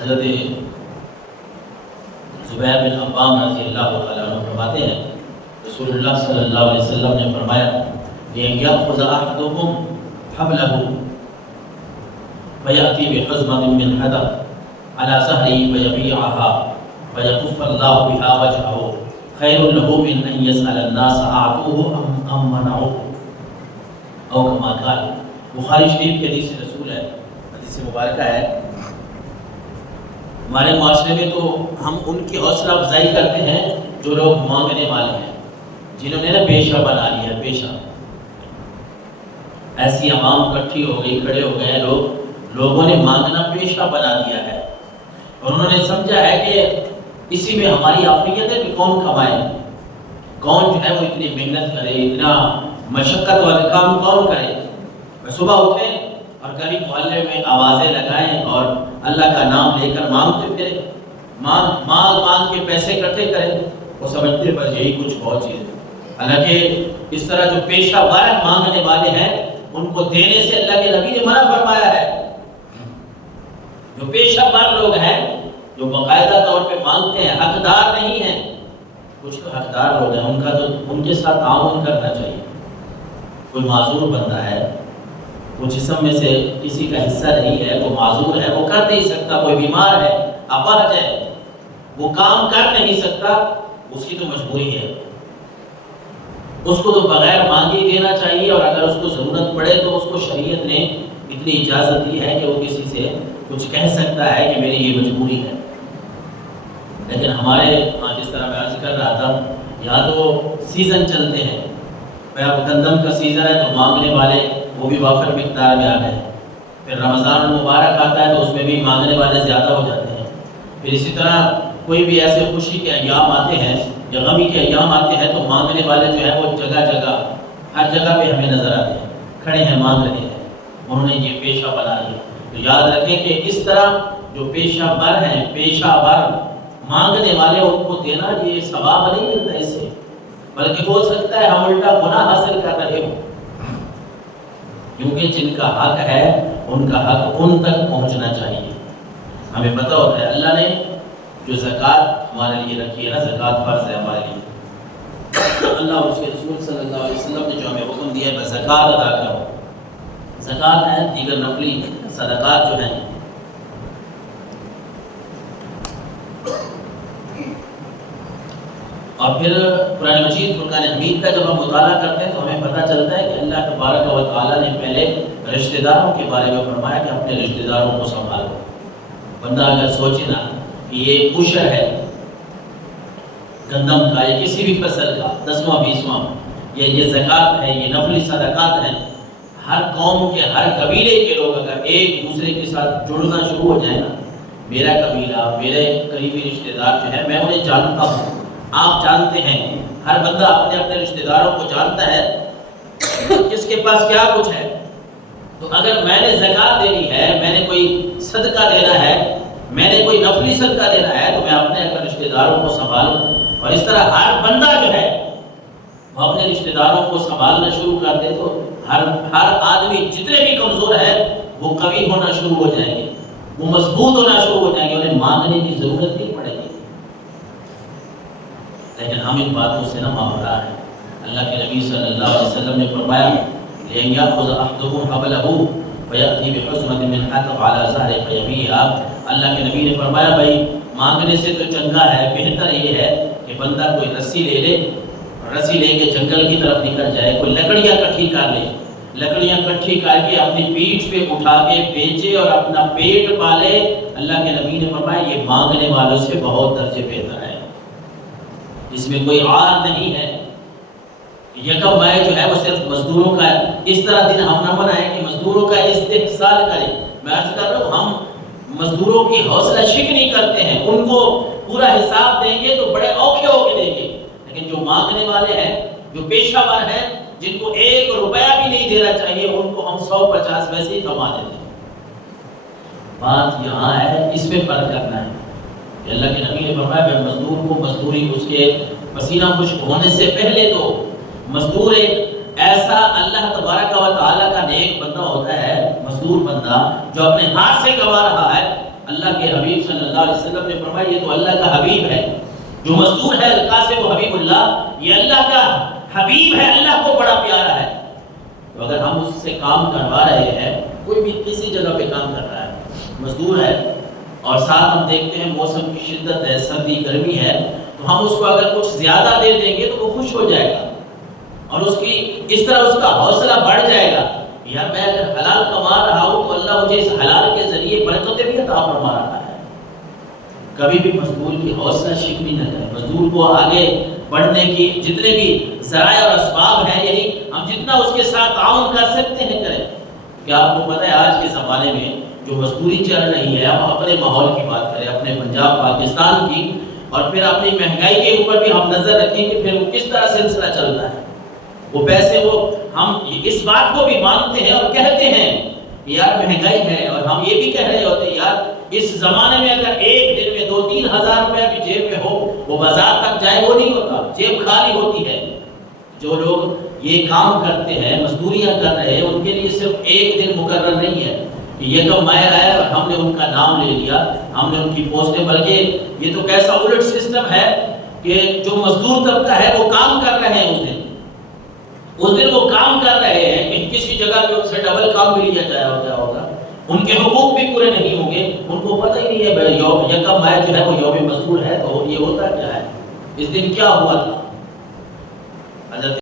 حضرت زبیر بن عوام رضی اللہ تعالیٰ عنہ فرماتے ہیں رسول اللہ صلی اللہ علیہ وسلم نے فرمایا یأخذ أحدكم حبله فيأتي بحزمة من حطب على ظهره فيبيعها فيكف الله بها وجهه خير له من أن يسأل الناس أعطوه أم منعوه او كما قال۔ بخاری شریف کی حدیث رسول ہے، حدیث مبارکہ ہے۔ ہمارے معاشرے میں تو ہم ان کی حوصلہ افزائی کرتے ہیں جو لوگ مانگنے والے ہیں، جنہوں نے نا پیشہ بنا لیا، پیشہ ایسی عوام اکٹھی ہو گئی، کھڑے ہو گئے لوگوں نے مانگنا پیشہ بنا دیا ہے، اور انہوں نے سمجھا ہے کہ اسی میں ہماری عافیت ہے کہ کون کمائے، کون جو ہے وہ اتنی محنت کرے، اتنا مشقت والے کام کون کرے۔ صبح اٹھیں اور کبھی محلے میں آوازیں لگائیں اور اللہ کا نام لے کر مانگتے پھریں، مانگ کے پیسے اکٹھے کریں، وہ سمجھتے پر یہی کچھ بہت چیز ہے۔ حالانکہ اس طرح جو پیشہ ور مانگنے والے ہیں ان کو دینے سے اللہ کے نبی نے منع فرمایا ہے۔ جو پیشہ ور لوگ ہیں جو باقاعدہ طور پہ مانگتے ہیں، حقدار نہیں ہیں، کچھ تو حقدار لوگ ہیں، ان کے ساتھ تعاون کرنا چاہیے۔ کوئی معذور بندہ ہے، وہ جسم میں سے کسی کا حصہ نہیں ہے، وہ معذور ہے، وہ کر نہیں سکتا، کوئی بیمار ہے، اپاہج ہے، وہ کام کر نہیں سکتا، اس کی تو مجبوری ہے، اس کو تو بغیر مانگے دینا چاہیے، اور اگر اس کو ضرورت پڑے تو اس کو شریعت نے اتنی اجازت دی ہے کہ وہ کسی سے کچھ کہہ سکتا ہے کہ میری یہ مجبوری ہے۔ لیکن ہمارے جس طرح میں عرض کر رہا تھا، یہاں تو سیزن چلتے ہیں، اب گندم کا سیزن ہے تو مانگنے والے وہ بھی وافر مقدار میں آ گئے ہیں، پھر رمضان المبارک آتا ہے تو اس میں بھی مانگنے والے زیادہ ہو جاتے ہیں، پھر اسی طرح کوئی بھی ایسے خوشی کے ایام آتے ہیں یا غمی کے ایام آتے ہیں تو مانگنے والے جو ہیں وہ جگہ جگہ ہر جگہ پہ ہمیں نظر آتے ہیں، کھڑے ہیں مانگ رہے ہیں، انہوں نے یہ پیشہ بنا لیا۔ تو یاد رکھیں کہ اس طرح جو پیشہ ور ہیں، پیشہ ور مانگنے والے، ان کو دینا یہ ثواب نہیں ملتا اس سے، بلکہ ہو سکتا ہے ہم الٹا گناہ حاصل کر رہے ہوں، کیونکہ جن کا حق ہے ان کا حق ان تک پہنچنا چاہیے۔ ہمیں پتہ ہوتا ہے اللہ نے جو زکوٰۃ ہمارے لیے رکھی ہے نا، زکوٰۃ فرض ہے ہمارے لیے، اللہ اور اس کے رسول صلی اللہ علیہ وسلم نے جو ہمیں حکم دیا ہے بس زکوٰۃ ادا کرو۔ زکوٰۃ ہے دیگر نفلی صدقات جو ہیں، اور پھر قرآن مجید فرقان حمید کا جب ہم مطالعہ کرتے ہیں تو ہمیں پتہ چلتا ہے کہ اللہ تبارک و تعالیٰ نے پہلے رشتہ داروں کے بارے میں فرمایا کہ اپنے رشتہ داروں کو سنبھالو۔ بندہ اگر سوچے نا کہ یہ عشر ہے گندم کا یا کسی بھی فصل کا 10واں 20واں، یہ زکوٰۃ ہے، یہ نفلی صدقات ہیں، ہر قوم کے ہر قبیلے کے لوگ اگر ایک دوسرے کے ساتھ جڑنا شروع ہو جائے نا، میرا قبیلہ، میرے قریبی رشتہ دار جو ہے میں انہیں جانتا ہوں، آپ جانتے ہیں، ہر بندہ اپنے اپنے رشتہ داروں کو جانتا ہے کس کے پاس کیا کچھ ہے، تو اگر میں نے زکوٰۃ دینی ہے، میں نے کوئی صدقہ دینا ہے، میں نے کوئی نفلی صدقہ دینا ہے، تو میں اپنے اگر رشتہ داروں کو سنبھالوں، اور اس طرح ہر بندہ جو ہے وہ اپنے رشتہ داروں کو سنبھالنا شروع کر دے تو ہر آدمی جتنے بھی کمزور ہے وہ قوی ہونا شروع ہو جائیں گے، وہ مضبوط ہونا شروع ہو جائیں گے، انہیں مانگنے کی ضرورت نہیں پڑے گی۔ لیکن ہم ان باتوں سے نہ ماہران ہیں۔ اللہ کے نبی صلی اللہ علیہ وسلم نے فرمایا لِيَأْخُذَ أَحَدُكُمْ حَبْلَهُ فَيَأْتِي بِحُزْمَةٍ مِّنْ حَطَبٍ عَلَى ظَهْرِهِ فَيَبِيعُهَا۔ اللہ کے نبی نے فرمایا بھائی مانگنے سے تو چنگا ہے، بہتر یہ ہے کہ بندہ کوئی رسی لے لے، رسی لے کے جنگل کی طرف نکل جائے، کوئی لکڑیاں اکٹھی کر لے، لکڑیاں اکٹھی کر کے اپنی پیٹھ پہ اٹھا کے بیچے اور اپنا پیٹ پالے۔ اللہ کے نبی نے فرمایا یہ مانگنے والوں سے بہت درجے بہتر ہے، اس میں کوئی عار نہیں ہے۔ یکم مئی جو ہے وہ صرف مزدوروں کا ہے، اس طرح دن ہم نہ منائیں کہ مزدوروں کا استحصال کریں۔ میں عرض کر رہا ہوں ہم مزدوروں کی حوصلہ شک نہیں کرتے ہیں، ان کو پورا حساب دیں گے تو بڑے اوکھے ہو کے دیں گے، لیکن جو مانگنے والے ہیں، جو پیشہ ور ہیں، جن کو 1 روپیہ بھی نہیں دینا چاہیے، ان کو ہم 150 ویسے ہی کما دیتے ہیں۔ بات یہاں ہے، اس میں فرق کرنا ہے کہ اللہ کے نبی نے فرمایا کہ مزدور کو مزدوری اس کے پسینہ خشک ہونے سے پہلے تو مزدور ایک ایسا اللہ تبارک و تعالیٰ کا نیک بندہ ہوتا ہے، مزدور بندہ جو اپنے ہاتھ سے کما رہا ہے، اللہ کے حبیب صلی اللہ علیہ وسلم نے فرمایا یہ تو اللہ کا حبیب ہے، جو مزدور ہے القاسم و حبیب اللہ، یہ اللہ کا حبیب ہے، اللہ کو بڑا پیارا ہے۔ تو اگر ہم اس سے کام کروا رہے ہیں، کوئی بھی کسی جگہ پہ کام کر رہا ہے، مزدور ہے، اور ساتھ ہم دیکھتے ہیں موسم کی شدت ہے، سردی گرمی ہے، تو ہم اس کو اگر کچھ زیادہ دے دیں گے تو وہ خوش ہو جائے گا، اور اس طرح اس کا حوصلہ بڑھ جائے گا، یار میں اگر حلال کما رہا ہوں تو اللہ مجھے اس حلال کے ذریعے برکتیں بھی عطا فرما رہا ہے۔ کبھی بھی مزدور کی حوصلہ شکنی نہ کریں، مزدور کو آگے بڑھنے کی جتنے بھی ذرائع اور اسباب ہیں، یعنی ہم جتنا اس کے ساتھ تعاون کر سکتے ہیں کریں۔ کیا آپ کو پتہ ہے آج کے زمانے میں جو مزدوری چل رہی ہے، ہم اپنے ماحول کی بات کریں، اپنے پنجاب پاکستان کی، اور پھر اپنی مہنگائی کے اوپر بھی ہم نظر رکھیں کہ پھر وہ کس طرح سلسلہ چل رہا ہے، وہ پیسے ہم اس بات کو بھی مانتے ہیں اور کہتے ہیں کہ یار مہنگائی ہے، اور ہم یہ بھی کہہ رہے ہوتے ہیں یار اس زمانے میں اگر ایک دن میں 2-3 ہزار روپے بھی جیب میں ہو، وہ بازار تک جائے وہ نہیں ہوتا، جیب خالی ہوتی ہے۔ جو لوگ یہ کام کرتے ہیں، مزدوریاں کر رہے ہیں، ان کے لیے صرف ایک دن مقرر نہیں ہے کہ یکم ماہ آیا اور ہم نے ان کا نام لے لیا، ہم نے ان کی پوسٹیں، بلکہ یہ تو کیسا الٹ سسٹم ہے کہ جو مزدور طبقہ ہے وہ کام کر رہے ہیں، اس دن وہ کام کر رہے ہیں کہ کسی جگہ پہ ان سے ڈبل کام بھی لیا جایا ہوگا، ان کے حقوق بھی پورے نہیں ہوں گے، ان کو پتہ ہی نہیں ہے یکم ماہ جو ہے وہ یوم مزدور ہے، تو یہ ہوتا کیا ہے، اس دن کیا ہوا تھا۔